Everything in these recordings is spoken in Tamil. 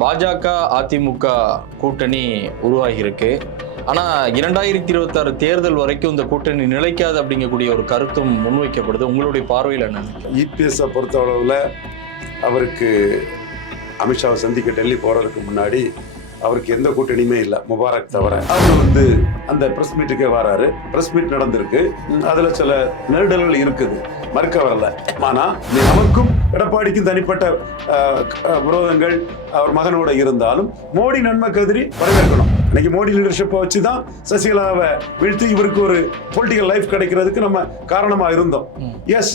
பாஜக அதிமுக கூட்டணி உருவாகியிருக்கு. ஆனால் இரண்டாயிரத்தி இருபத்தாறு தேர்தல் வரைக்கும் இந்த கூட்டணி நிலைக்காது அப்படிங்கக்கூடிய ஒரு கருத்தும் முன்வைக்கப்படுது. உங்களுடைய பார்வையில் என்ன பொறுத்த அளவில் அவருக்கு அமித்ஷாவை சந்திக்க டெல்லி போகிறதுக்கு முன்னாடி அவருக்கு எந்த கூட்டணியுமே இல்லை. முபாரக் தவிர. அவர் வந்து அந்த ப்ரெஸ் மீட்டுக்கே வராரு. ப்ரெஸ் மீட் நடந்திருக்கு. அதுல சில நெருடல்கள் இருக்குது. மறுக்க வரல. ஆனா நமக்கும் எடப்பாடிக்கும் தனிப்பட்ட விரோதங்கள் அவர் மகனோட இருந்தாலும் மோடி நன்மை கதிரி வரவேற்கணும். இன்னைக்கு மோடி லீடர்ஷிப்பை வச்சு தான் சசிகலாவை வீழ்த்தி இவருக்கு ஒரு பொலிட்டிக்கல் லைஃப் கிடைக்கிறதுக்கு நம்ம காரணமா இருந்தோம். எஸ்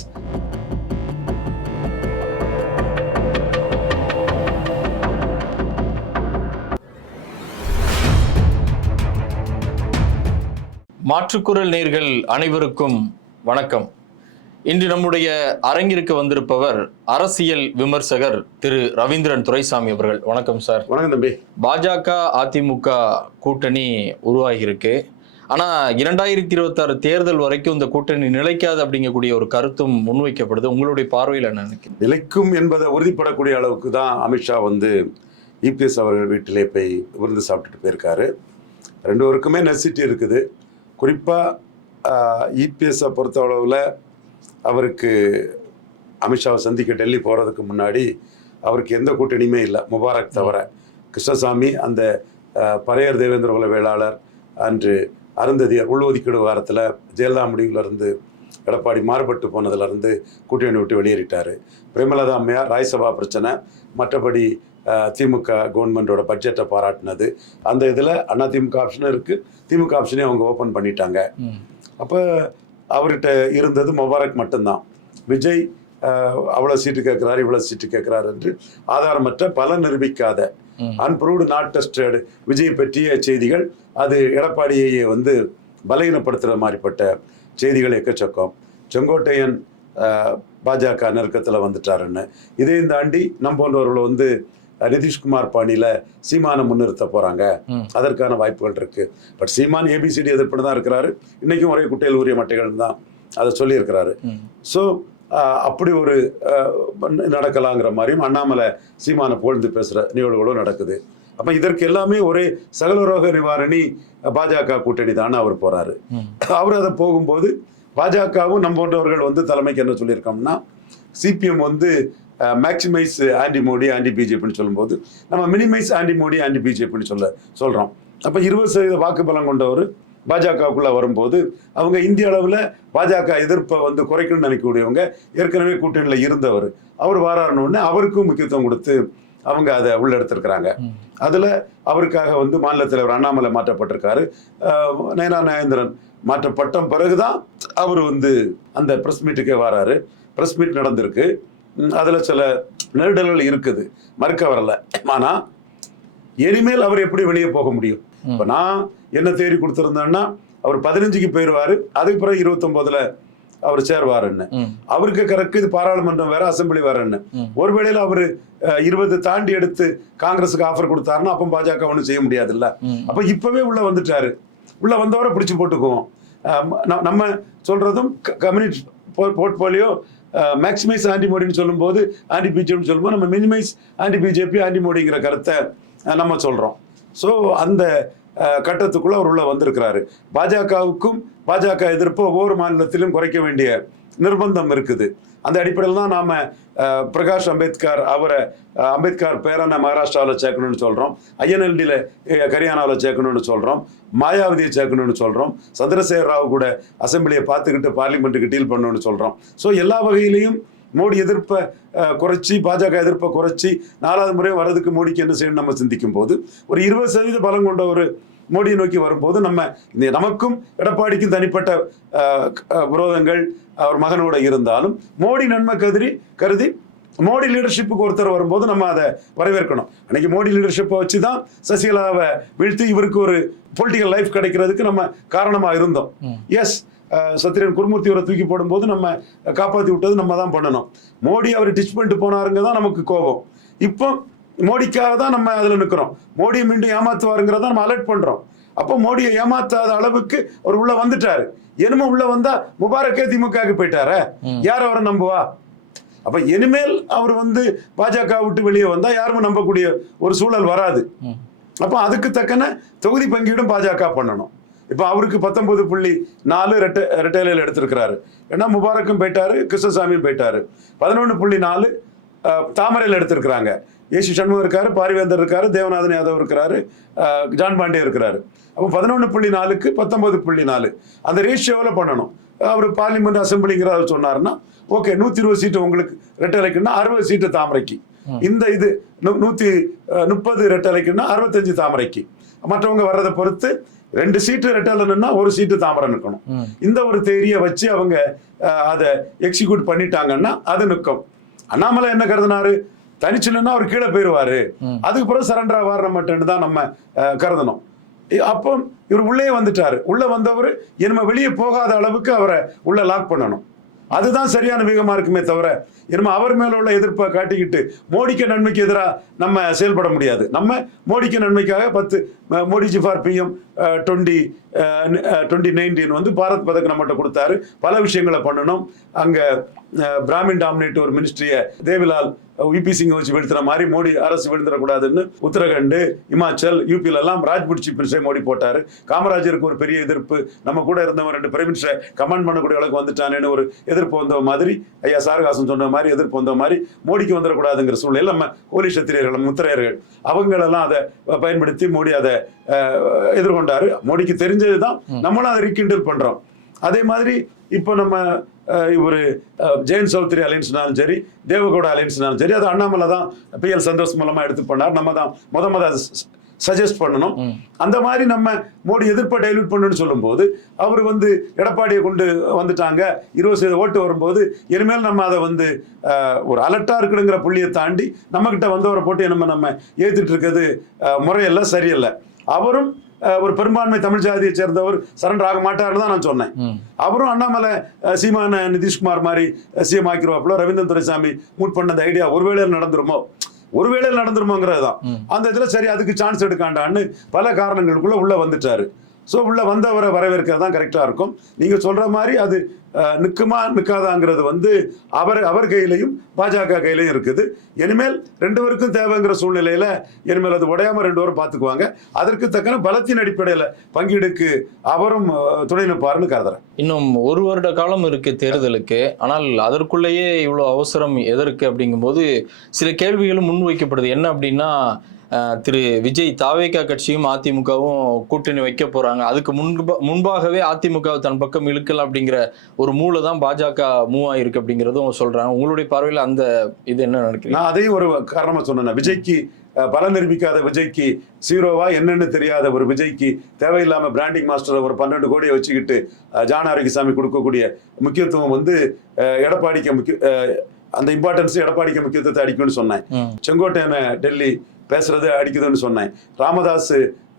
மாற்றுக்குரல் நேர்கள் அனைவருக்கும் வணக்கம். இன்று நம்முடைய அரங்கிற்கு வந்திருப்பவர் அரசியல் விமர்சகர் திரு ரவீந்திரன் துரைசாமி அவர்கள். வணக்கம் சார். வணக்கம் தம்பி. பாஜக அதிமுக கூட்டணி உருவாகியிருக்கு. ஆனா இரண்டாயிரத்தி இருபத்தாறு தேர்தல் வரைக்கும் இந்த கூட்டணி நிலைக்காது அப்படிங்கக்கூடிய ஒரு கருத்தும் முன்வைக்கப்படுது. உங்களுடைய பார்வையில் என்ன நினைக்கிறீங்க? நிலைக்கும் என்பதை உறுதிப்படக்கூடிய அளவுக்கு தான் அமித்ஷா வந்து இபிஎஸ் அவர்கள் வீட்டிலே போய் விருந்து சாப்பிட்டுட்டு போயிருக்காரு. ரெண்டு பேருக்குமே நெசிட்டி இருக்குது. குறிப்பாக இபிஎஸ்ஸை பொறுத்த அளவில் அவருக்கு அமித்ஷாவை சந்திக்க டெல்லி போகிறதுக்கு முன்னாடி அவருக்கு எந்த கூட்டணியுமே இல்லை. முபாரக் தவிர. கிருஷ்ணசாமி அந்த ஆஹ், பறையர் தேவேந்திர குல வேளாளர் அன்று அருந்ததியர் உள்ஒதுக்கீடு வாரத்தில் ஜெயலலிதா முடிவுலேருந்து எடப்பாடி மாறுபட்டு போனதுலேருந்து கூட்டணி விட்டு வெளியேறிட்டார். பிரேமலதா அம்மையார் ராஜ்சபா பிரச்சனை. மற்றபடி திமுக கவர்மெண்டோட பட்ஜெட்டை பாராட்டினது. அந்த இதில் அண்ணா திமுக ஆப்ஷனும் இருக்குது திமுக ஆப்ஷனையும் அவங்க ஓப்பன் பண்ணிட்டாங்க. அப்போ அவர்கிட்ட இருந்தது முபாரக் மட்டும்தான். விஜய் அவ்வளோ சீட்டு கேட்குறாரு இவ்வளோ சீட்டு கேட்குறாரு என்று ஆதாரமற்ற பல நிரூபிக்காத. அன்ப்ரூவ்டு நாட் டெஸ்டட் விஜய் பற்றிய செய்திகள் அது எடப்பாடியை வந்து பலகீனப்படுத்துகிற மாதிரிப்பட்ட செய்திகள் எக்கச்சக்கம். செங்கோட்டையன் பாஜக நெருக்கத்தில் வந்துட்டாருன்னு. இதையும் தாண்டி நம் போன்றவர்கள் வந்து நிதிஷ்குமார் பாணியில் சீமானை முன்னிறுத்த போகிறாங்க. அதற்கான வாய்ப்புகள் இருக்கு பட் சீமான் ஏபிசிடி எதிர்ப்பு தான் இருக்கிறாரு இன்னைக்கும் ஒரே குட்டையில் உரிய மட்டைகள் தான் அதை சொல்லியிருக்கிறாரு. ஸோ அப்படி ஒரு நடக்கலாங்கிற மாதிரியும் அண்ணாமலை சீமானை புகழ்ந்து பேசுகிற நிகழ்வுகளும் நடக்குது அப்போ இதற்கு எல்லாமே ஒரே சகலரோக நிவாரணி பாஜக கூட்டணி தானே அவர் போறாரு ம். அவர் அதை போகும்போது பாஜகவும் நம்ம போன்றவர்கள் வந்து தலைமைக்கு என்ன சொல்லியிருக்கோம்னா சிபிஎம் வந்து மேக்சிமைஸ் ஆன்டி மோடி ஆன்டி பிஜேபின்னு சொல்லும்போது நம்ம மினிமைஸ் ஆன்டி மோடி ஆன்டி பிஜேபின்னு சொல்ல சொல்கிறோம் அப்போ இருபது சதவீத வாக்கு பலம் கொண்டவர் பாஜகவுக்குள்ளே வரும்போது அவங்க இந்திய அளவில் பாஜக எதிர்ப்பை வந்து குறைக்கணும்னு நினைக்கக்கூடியவங்க ஏற்கனவே கூட்டணியில் இருந்தவர். அவர் வாராருன்னு அவருக்கும் முக்கியத்துவம் கொடுத்து அவங்க அதை உள்ளெடுத்திருக்கிறாங்க. அதில் அவருக்காக வந்து மாநில தலைவர் அண்ணாமலை மாற்றப்பட்டிருக்காரு. நயனா நயேந்திரன் மாற்றப்பட்ட பிறகுதான் அவர் வந்து அந்த ப்ரெஸ் மீட்டுக்கே வராரு. ப்ரெஸ் மீட் நடந்திருக்கு. அதில் சில நெருடல்கள் இருக்குது. மறுக்க வரல. ஆனால் இனிமேல் அவர் எப்படி வெளியே போக முடியும்? இப்போ நான் என்ன தேடி கொடுத்துருந்தேன்னா அவர் பதினஞ்சுக்கு போயிடுவார் அதுக்கு பிறகு இருபத்தொம்போதுல அவர் சேருவாருன்னு. அவருக்கு கரெக்ட் இது பாராளுமன்றம் வேற அசெம்பிளி வேறன்னு. ஒருவேளையில் அவர் இருபது தாண்டி எடுத்து காங்கிரஸுக்கு ஆஃபர் கொடுத்தாருன்னா அப்போ பாஜக ஒன்றும் செய்ய முடியாதுல்ல. அப்போ இப்பவே உள்ள வந்துட்டாரு. உள்ள வந்தவரை பிடிச்சு போட்டுக்குவோம். நம்ம சொல்றதும் கம்யூனிஸ்ட் போர்ட்போலியோ மேக்ஸிமைஸ் ஆன்டிமோடின்னு சொல்லும்போது ஆன்டி பிஜேபின்னு சொல்லும்போது நம்ம மினிமைஸ் ஆன்டி பிஜேபி ஆன்டிமோடிங்கிற கருத்தை நம்ம சொல்கிறோம் ஸோ அந்த கட்டத்துக்குள்ளே அவர் உள்ள வந்திருக்கிறாரு. பாஜகவுக்கும் பாஜக எதிர்ப்பு ஒவ்வொரு மாநிலத்திலும் குறைக்க வேண்டிய நிர்பந்தம் இருக்குது. அந்த அடிப்படையில் தான் நாம் பிரகாஷ் அம்பேத்கர் அவரை அம்பேத்கர் பேரனை மகாராஷ்டிராவில் சேர்க்கணும்னு சொல்கிறோம் ஐஎன்எல்டியில் ஹரியானாவில் சேர்க்கணும்னு சொல்கிறோம் மாயாவதியை சேர்க்கணும்னு சொல்கிறோம் சந்திரசேகர் ராவ் கூட அசெம்பிளியை பார்த்துக்கிட்டு பார்லிமெண்ட்டுக்கு டீல் பண்ணணும்னு சொல்கிறோம் ஸோ எல்லா வகையிலையும் மோடி எதிர்ப்பை குறைச்சி பாஜக எதிர்ப்பை குறைச்சி நாலாவது முறை வர்றதுக்கு மோடிக்கு என்ன செய்யணும் நம்ம சிந்திக்கும் போது ஒரு இருபது சதவீத பலம் கொண்ட ஒரு மோடியை நோக்கி வரும்போது நம்ம இந்த நமக்கும் எடப்பாடிக்கும் தனிப்பட்ட விரோதங்கள் அவர் மகனோட இருந்தாலும் மோடி நன்மை கருதி கருதி மோடி லீடர்ஷிப்புக்கு ஒருத்தர் வரும்போது நம்ம அதை வரவேற்கணும். அன்னைக்கு மோடி லீடர்ஷிப்பை வச்சு தான் சசிகலாவை வீழ்த்தி இவருக்கு ஒரு பொலிட்டிக்கல் லைஃப் கிடைக்கிறதுக்கு நம்ம காரணமா இருந்தோம். எஸ் சத்ரியன் குருமூர்த்தி அவரை தூக்கி போடும்போது நம்ம காப்பாற்றி விட்டது நம்ம தான் பண்ணணும். மோடி அவர் டிச் பண்ணிட்டு போனாருங்க தான் நமக்கு கோபம். இப்போ மோடிக்காக தான் நம்ம அதில் நிற்கிறோம் மோடியை மீண்டும் ஏமாத்துவாருங்கிறத நம்ம அலர்ட் பண்றோம். அப்போ மோடியை ஏமாத்தாத அளவுக்கு அவர் உள்ள வந்துட்டாரு. என்னமோ உள்ள வந்தா முபாரக்கே திமுகவுக்கு போயிட்டாரே? யார் அவரை நம்புவா? அப்ப இனிமேல் அவர் வந்து பாஜக விட்டு வெளியே வந்தா யாரும் நம்பக்கூடிய ஒரு சூழல் வராது. அப்போ அதுக்கு தக்கன தொகுதி பங்கீடும் பாஜக பண்ணணும். இப்போ அவருக்கு பத்தொன்பது புள்ளி நாலு ரெட்டை ரெட்டையில எடுத்திருக்கிறாரு. ஏன்னா முபாரக்கும் போயிட்டாரு கிருஷ்ணசாமியும் போயிட்டாரு. பதினொன்று புள்ளி நாலு தாமரையில் எடுத்திருக்கிறாங்க. ஏசி சண்முகம் இருக்காரு பாரிவேந்தர் இருக்காரு தேவநாதன் யாதவ் இருக்கிறாரு ஜான் பாண்டே இருக்கிறாரு. அப்போ பதினொன்று புள்ளி நாலுக்கு பத்தொன்பது புள்ளி நாலு. அந்த ரேஷியோவில் பண்ணணும்? அவர் பார்லிமெண்ட் அசம்பிளிங்கிறத சொன்னாருன்னா ஓகே நூற்றி இருபது சீட்டு உங்களுக்கு ரெட்டலைக்குன்னா அறுபது சீட்டு தாமரைக்கு. இந்த இது நூ- நூத்தி அஹ், முப்பது ரெட்டலைக்குன்னா அறுபத்தஞ்சு தாமரைக்கு. மற்றவங்க வர்றதை பொறுத்து ரெண்டு சீட்டு ரெட்டலைன்னா ஒரு சீட்டு தாமரை நிற்கணும். இந்த ஒரு தேரியை வச்சு அவங்க அதை எக்ஸிக்யூட் பண்ணிட்டாங்கன்னா அது நிற்கும். அண்ணாமலை என்ன கருதினாரு? தனிச்சுன்னா அவர் கீழே போயிருவாரு. ம். அதுக்கு பிறகு சரண்டர் ஆவார மட்டும்னு தான் நம்ம கருதணும். அப்போ இவர் உள்ளே வந்துட்டாரு. உள்ள வந்தவர் இனிமே வெளியே போகாத அளவுக்கு அவரை உள்ள லாக் பண்ணணும். அதுதான் சரியான வேகமாக இருக்குமே தவிர என்னமோ அவர் மேலே உள்ள எதிர்ப்பை காட்டிக்கிட்டு மோடிக்கு நன்மைக்கு எதிராக நம்ம செயல்பட முடியாது. நம்ம மோடிக்கு நன்மைக்காக பத்து Modiji for PM twenty twenty nineteen வந்து பாரத் பதக் நம்மகிட்ட கொடுத்தாரு. பல விஷயங்களை பண்ணணும். அங்கே பிராமின் டாமினேட் ஒரு மினிஸ்ட்ரியை தேவிலால் யூபி சிங்கை வச்சு வீழ்த்துற மாதிரி மோடி அரசு விழுந்துடக்கூடாதுன்னு உத்தரகண்ட் இமாச்சல் யூபில எல்லாம் ராஜ்புட் சீஃப் மினிஸ்டரை மோடி போட்டாரு. காமராஜருக்கு ஒரு பெரிய எதிர்ப்பு. நம்ம கூட இருந்தவன் ரெண்டு பிரைம் மினிஸ்டரை கமாண்ட் பண்ணக்கூடிய அளவுக்கு வந்துட்டானேன்னு ஒரு எதிர்ப்பு வந்த மாதிரி ஐயா சாரகாசன் சொன்ன மாதிரி எதிர்ப்பு வந்த மாதிரி மோடிக்கு வந்துடக்கூடாதுங்கிற சூழ்நிலை நம்ம கோலி சத்திரியர்கள் முத்திரையர்கள் அவங்களெல்லாம் அதை பயன்படுத்தி மோடி அதை எதிர்கொண்டாரு. மோடிக்கு தெரிஞ்சது தான் நம்மளும் அதை ரீகிண்டல் பண்றோம். அதே மாதிரி இப்போ நம்ம அஹ், ஜெயன் சௌத்ரி அலைன்ஸ்னாலும் சரி தேவகவுடா அலைன்ஸ்னாலும் சரி அது அண்ணாமலை தான் பி எல் சந்தோஷ் மூலமா எடுத்து பண்ணார். நம்ம தான் முத முத சஜஸ்ட் பண்ணணும். அந்த மாதிரி நம்ம மோடி எதிர்ப்பை டைல்யூட் பண்ணணும்னு சொல்லும்போது அவர் வந்து எடப்பாடியை கொண்டு வந்துட்டாங்க. இருபது சதவீத ஓட்டு வரும்போது இனிமேல் நம்ம அதை வந்து ஒரு அலர்ட்டா இருக்கணுங்கிற புள்ளியை தாண்டி நம்ம கிட்ட வந்தவரை போட்டு நம்ம நம்ம ஏத்துட்டு இருக்கிறது அஹ், முறையல்ல சரியில்லை. அவரும் ஒரு பெரும்பான்மை தமிழ் ஜாதியை சேர்ந்தவர் சரண்டர் ஆக மாட்டார்னு தான் நான் சொன்னேன் ம். அவரும் அண்ணாமலை சீமான நிதிஷ்குமார் மாதிரி சிஎம் ஆக்கிருவாப்புல ரவீந்திரன் துரைசாமி மூட் பண்ண அந்த ஐடியா ஒருவேளை நடந்துருமோ ஒருவேளை நடந்துருமோங்கிறது தான். அந்த இதுல சரி அதுக்கு சான்ஸ் எடுக்காண்டான்னு பல காரணங்களுக்குள்ள உள்ள வந்துட்டாரு ஸோ உள்ள வந்தவரை வரவேற்கிறது தான் கரெக்டாக இருக்கும். நீங்கள் சொல்கிற மாதிரி அது நிற்குமா நிற்காதாங்கிறது வந்து அவர் அவர் கையிலையும் பாஜக கையிலையும் இருக்குது. இனிமேல் ரெண்டு பேருக்கும் தேவைங்கிற சூழ்நிலையில் இனிமேல் அது உடையாம ரெண்டு பேரும் பார்த்துக்குவாங்க. அதற்கு தக்கன பலத்தின் அடிப்படையில் பங்கீடுக்கு அவரும் துணை நிற்பார்னு கருதுறேன். இன்னும் ஒரு வருட காலம் இருக்கு தேர்தலுக்கு. ஆனால் அதற்குள்ளேயே இவ்வளோ அவசரம் எதற்கு அப்படிங்கும்போது சில கேள்விகளும் முன்வைக்கப்படுது. என்ன அப்படின்னா திரு விஜய் தாவேகா கட்சியும் அதிமுகவும் கூட்டணி வைக்க போறாங்க. அதுக்கு முன்பா முன்பாகவே அதிமுக தன் பக்கம் இழுக்கலாம் அப்படிங்கிற ஒரு மூளை தான் பாஜக மூவ் ஆயிருக்கு அப்படிங்கிறதும் சொல்றாங்க. உங்களுடைய பார்வையில் அந்த இது என்ன நினைக்கிறீங்க? நான் அதையும் ஒரு காரணமா சொன்னேன். விஜய்க்கு பலன் நிரூபிக்காத விஜய்க்கு சீரோவா என்னன்னு தெரியாத ஒரு விஜய்க்கு தேவையில்லாம பிராண்டிங் மாஸ்டர் ஒரு பன்னெண்டு கோடியை வச்சுக்கிட்டு ஜான் ஆரோக்கியசாமி கொடுக்கக்கூடிய முக்கியத்துவம் வந்து எடப்பாடிக்கு முக்கிய அந்த இம்பார்ட்டன்ஸ் எடப்பாடிக்கு முக்கியத்துவத்தை அடிக்கும்னு சொன்னேன். செங்கோட்டையனை டெல்லி பேசுறது அடிக்குதுன்னு சொன்னேன். ராமதாஸ்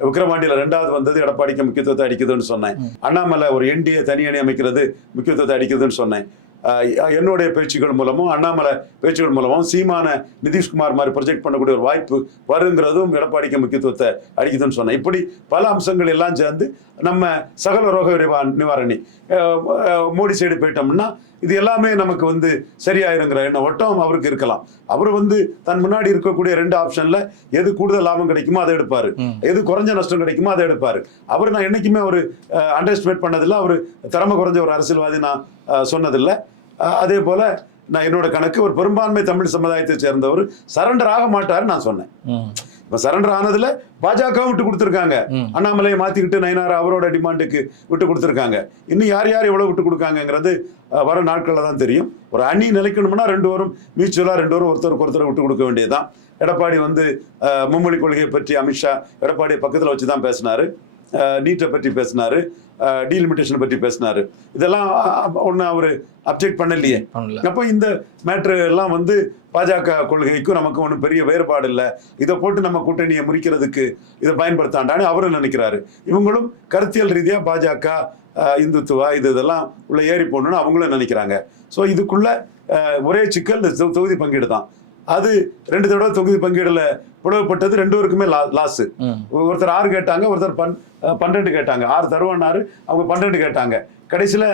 விக்ரவாண்டியில ரெண்டாவது வந்தது எடப்பாடிக்கு முக்கியத்துவத்தை அடிக்குதுன்னு சொன்னேன். அண்ணாமலை ஒரு என்டிஏ தனி அணி அமைக்கிறது முக்கியத்துவத்தை அடிக்குதுன்னு சொன்னேன். என்னுடைய பேச்சுக்கள் மூலமும் அண்ணாமலை பேச்சுக்கள் மூலமும் சீமான நிதிஷ்குமார் மாதிரி ப்ரொஜெக்ட் பண்ணக்கூடிய ஒரு வாய்ப்பு வருங்கிறதும் எடப்பாடிக்கு முக்கியத்துவத்தை அளிக்குதுன்னு சொன்னேன். இப்படி பல அம்சங்கள் எல்லாம் சேர்ந்து நம்ம சகல ரோக நிவா- நிவாரணி மோடி சைடு போயிட்டோம்னா இது எல்லாமே நமக்கு வந்து சரியாயிருங்கிற எண்ண ஒட்டம் அவருக்கு இருக்கலாம். அவர் வந்து தன் முன்னாடி இருக்கக்கூடிய ரெண்டு ஆப்ஷன்ல எது கூடுதல் லாபம் கிடைக்குமோ அதை எடுப்பாரு. எது குறைஞ்ச நஷ்டம் கிடைக்குமோ அதை எடுப்பாரு. அவர் நான் என்னைக்குமே ஒரு அண்டர் எஸ்டிமேட் பண்ணதில்லை. அவர் திறமை குறைஞ்ச ஒரு அரசியல்வாதி நான் சொன்னதில்லை. அதே போல நான் என்னோட கணக்கு ஒரு பெரும்பான்மை தமிழ் சமுதாயத்தை சேர்ந்தவர் சரண்டர் ஆக மாட்டாருன்னு நான் சொன்னேன். இப்ப சரண்டர் ஆனதுல பாஜக விட்டு கொடுத்துருக்காங்க. அண்ணாமலையை மாத்திக்கிட்டு நயினார் அவரோட டிமாண்டுக்கு விட்டு கொடுத்துருக்காங்க. இன்னும் யார் யார் எவ்வளவு விட்டு கொடுக்காங்கங்கிறது வர நாட்களில் தான் தெரியும். ஒரு அணி நிலைக்கணும்னா ரெண்டு பேரும் மியூச்சுவலா ரெண்டு பேரும் ஒருத்தருக்கு ஒருத்தர் விட்டு கொடுக்க வேண்டியதுதான். எடப்பாடி வந்து மும்மொழி கொள்கையை பற்றி அமித்ஷா எடப்பாடியை பக்கத்தில் வச்சு தான் பேசினாரு நீட்டை பற்றி பேசினாரு. டீலிமிட்டேஷன் பற்றி பேசினாரு. இதெல்லாம் ஒன்று அவர் அப்ஜெக்ட் பண்ணலையே. பண்ணல. அப்போ இந்த மேட்ரு எல்லாம் வந்து பாஜக கொள்கைக்கும் நமக்கு ஒன்றும் பெரிய வேறுபாடு இல்லை. இதை போட்டு நம்ம கூட்டணியை முறிக்கிறதுக்கு இதை பயன்படுத்தாண்டான்னு அவரும் நினைக்கிறாரு. இவங்களும் கருத்தியல் ரீதியாக பாஜக இந்துத்துவா இது இதெல்லாம் உள்ள ஏறி போடணும்னு அவங்களும் நினைக்கிறாங்க. ஸோ இதுக்குள்ள ஒரே சிக்கல் இந்த தொகுதி பங்கீடு தான் அது ரெண்டு தடவை தொகுதி பங்கீடுல புலவப்பட்டது ரெண்டு பேருக்குமே லா லாஸு. ஒருத்தர் ஆறு கேட்டாங்க ஒருத்தர் பன் பன்னெண்டு கேட்டாங்க. ஆறு தருவானாரு அவங்க பன்னெண்டு கேட்டாங்க. கடைசியில்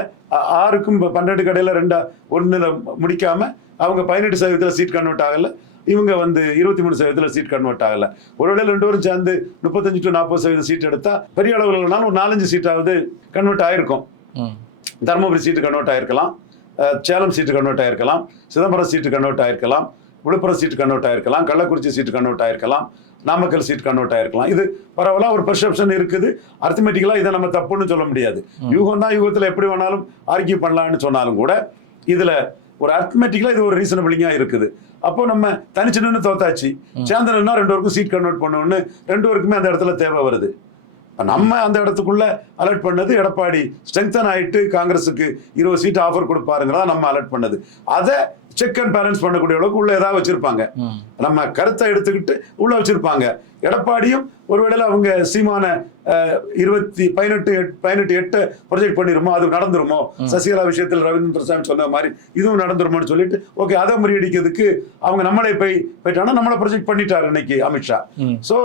ஆறுக்கும் பன்னெண்டு கடையில் ரெண்டா ஒன்றில் முடிக்காம அவங்க பதினெட்டு சதவீதத்தில் சீட் கன்வெர்ட் ஆகல. இவங்க வந்து இருபத்தி மூணு சதவீதத்தில் சீட் கன்வெர்ட் ஆகல. ஒருவேளை ரெண்டு பேரும் சேர்ந்து முப்பத்தஞ்சு டு நாற்பது சதவீதம் சீட் எடுத்தா பெரிய அளவில் இல்லைனாலும் ஒரு நாலஞ்சு சீட்டாவது கன்வெர்ட் ஆயிருக்கும். தருமபுரி சீட்டு கன்வெர்ட் ஆயிருக்கலாம். சேலம் சீட்டு கன்வெர்ட் ஆயிருக்கலாம். சிதம்பரம் சீட்டு கன்வெர்ட் ஆயிருக்கலாம். விழுப்புரம் சீட்டு கன்வெர்ட் ஆயிருக்கலாம் கள்ளக்குறிச்சி சீட்டு கன்வெர்ட் ஆயிருக்கலாம் நாமக்கல் சீட் கன்வெர்ட் ஆயிருக்கலாம். இது பரவலாக ஒரு பெர்செப்ஷன் இருக்குது. அர்த்தமெட்டிக்கலாக இதை நம்ம தப்புன்னு சொல்ல முடியாது. யூகம் தான் யூகத்தில் எப்படி வேணாலும் ஆர்கியூ பண்ணலாம்னு சொன்னாலும் கூட இதில் ஒரு அர்த்தமெட்டிக்கலாக இது ஒரு ரீசனபிளிங்காக இருக்குது. அப்போ நம்ம தனிச்சு நின்று தோத்தாச்சு. சேர்ந்து ரெண்டு பேருக்கும் சீட் கன்வெர்ட் பண்ணணும்னு ரெண்டு பேருக்குமே அந்த இடத்துல தேவை வருது. நம்ம அந்த இடத்துக்குள்ள அலர்ட் பண்ணது எடப்பாடி. ஸ்ட்ரெங்தன் ஆயிட்டு காங்கிரஸுக்கு இருபது சீட் ஆஃபர் கொடுப்பாருங்கிறதா நம்ம அலர்ட் பண்ணது. அதை செக் அண்ட் பேலன்ஸ் பண்ணக்கூடிய அளவுக்கு உள்ள ஏதாவது வச்சிருப்பாங்க. நம்ம கருத்தை எடுத்துக்கிட்டு உள்ள வச்சிருப்பாங்க. எடப்பாடியும் ஒருவேளை அவங்க சீமான இருபத்தி பதினெட்டு பதினெட்டு எட்டு ப்ரொஜெக்ட் பண்ணிருமோ அது நடந்துருமோ? சசிகலா விஷயத்தில் ரவீந்திர சாமி சொன்ன மாதிரி இதுவும் நடந்துருமோன்னு சொல்லிட்டு ஓகே அதை முறியடிக்கிறதுக்கு அவங்க நம்மளே போய் போயிட்டாங்கன்னா நம்மளை ப்ரொஜெக்ட் பண்ணிட்டாரு இன்னைக்கு அமித்ஷா. ஸோ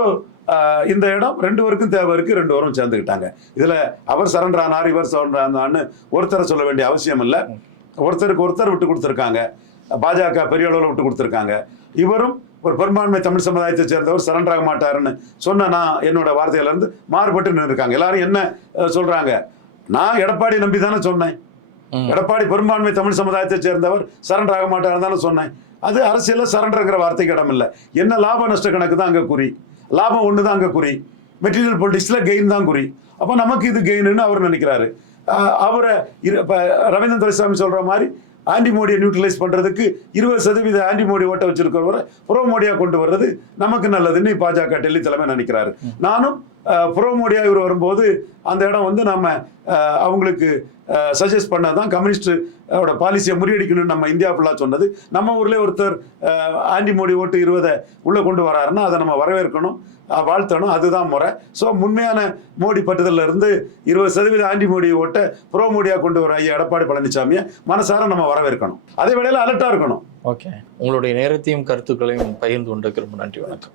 இந்த இடம் ரெண்டு பேருக்கும் தேவை இருக்கு ரெண்டு பேரும் சேர்ந்துக்கிட்டாங்க. இதுல அவர் சரண்டர் ஆனார் இவர் சரண்டர் ஆனான்னு ஒருத்தரை சொல்ல வேண்டிய அவசியம் இல்லை. ஒருத்தருக்கு ஒருத்தர் விட்டு கொடுத்துருக்காங்க. பாஜக பெரிய அளவில் விட்டு கொடுத்துருக்காங்க. இவரும் ஒரு பெரும்பான்மை தமிழ் சமுதாயத்தை சேர்ந்தவர் சரண்டர் ஆக மாட்டாருன்னு சொன்ன நான் என்னோட வார்த்தையில இருந்து மாறுபட்டு நின்று இருக்காங்க எல்லாரும் என்ன சொல்றாங்க? நான் எடப்பாடி நம்பி தானே சொன்னேன். எடப்பாடி பெரும்பான்மை தமிழ் சமுதாயத்தை சேர்ந்தவர் சரண்டர் ஆக மாட்டாருன்னு தானே சொன்னேன். அது அரசியல்ல சரண்டர்ங்கிற வார்த்தைக்கு இடம் இல்லை. என்ன லாப நஷ்ட கணக்கு தான் அங்க குறி. லாபம் ஒன்று தான் அங்க குறி. மெட்டீரியல் பொலிட்டிக்ஸ்ல கெயின் தான் குறி. அப்போ நமக்கு இது கெயின்னு அவர் நினைக்கிறாரு. அவரை ரவீந்திரன் துரைசாமி சொல்ற மாதிரி ஆன்டி மோடியை நியூட்ரலைஸ் பண்றதுக்கு இருபது சதவீத ஆன்டி மோடி ஓட்ட வச்சிருக்கிறவரை ப்ரோ மோடியா கொண்டு வர்றது நமக்கு நல்லதுன்னு பாஜக டெல்லி தலைமை நினைக்கிறாரு. நானும் புரோ மோடியா இவர் வரும்போது அந்த இடம் வந்து நம்ம அவங்களுக்கு சஜஸ்ட் பண்ணதான் கம்யூனிஸ்ட் ஓட பாலிசியை முறியடிக்கணும்னு நம்ம இந்தியா ஃபுல்லாக சொன்னது. நம்ம ஊரில் ஒருத்தர் ஆண்டி மோடி ஓட்டு இருபதை உள்ளே கொண்டு வராருன்னா அதை நம்ம வரவேற்கணும் வாழ்த்தணும் அதுதான் முறை. ஸோ உண்மையான மோடி பட்டுதலில் இருந்து இருபது சதவீத ஆண்டி மோடி ஓட்டை ப்ரோ மோடியாக கொண்டு வர ஐயா எடப்பாடி பழனிசாமியை மனசார நம்ம வரவேற்கணும். அதே வேளையில் அலர்ட்டாக இருக்கணும். ஓகே உங்களுடைய நேரத்தையும் கருத்துக்களையும் பகிர்ந்து கொண்டு ரொம்ப நன்றி வணக்கம்.